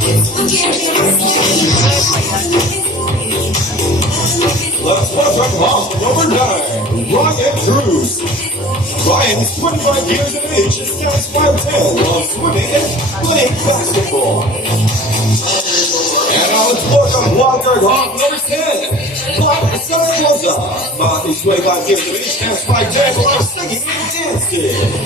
Let's welcome home number 9, Ryan Cruz. Ryan is 25 years of age and stands 5'10", loves swimming and playing basketball. And now let's welcome wildcard hawk number 10, Mark Zaragoza. Mark is 25 years of age, stands 5'10", loves singing and dancing.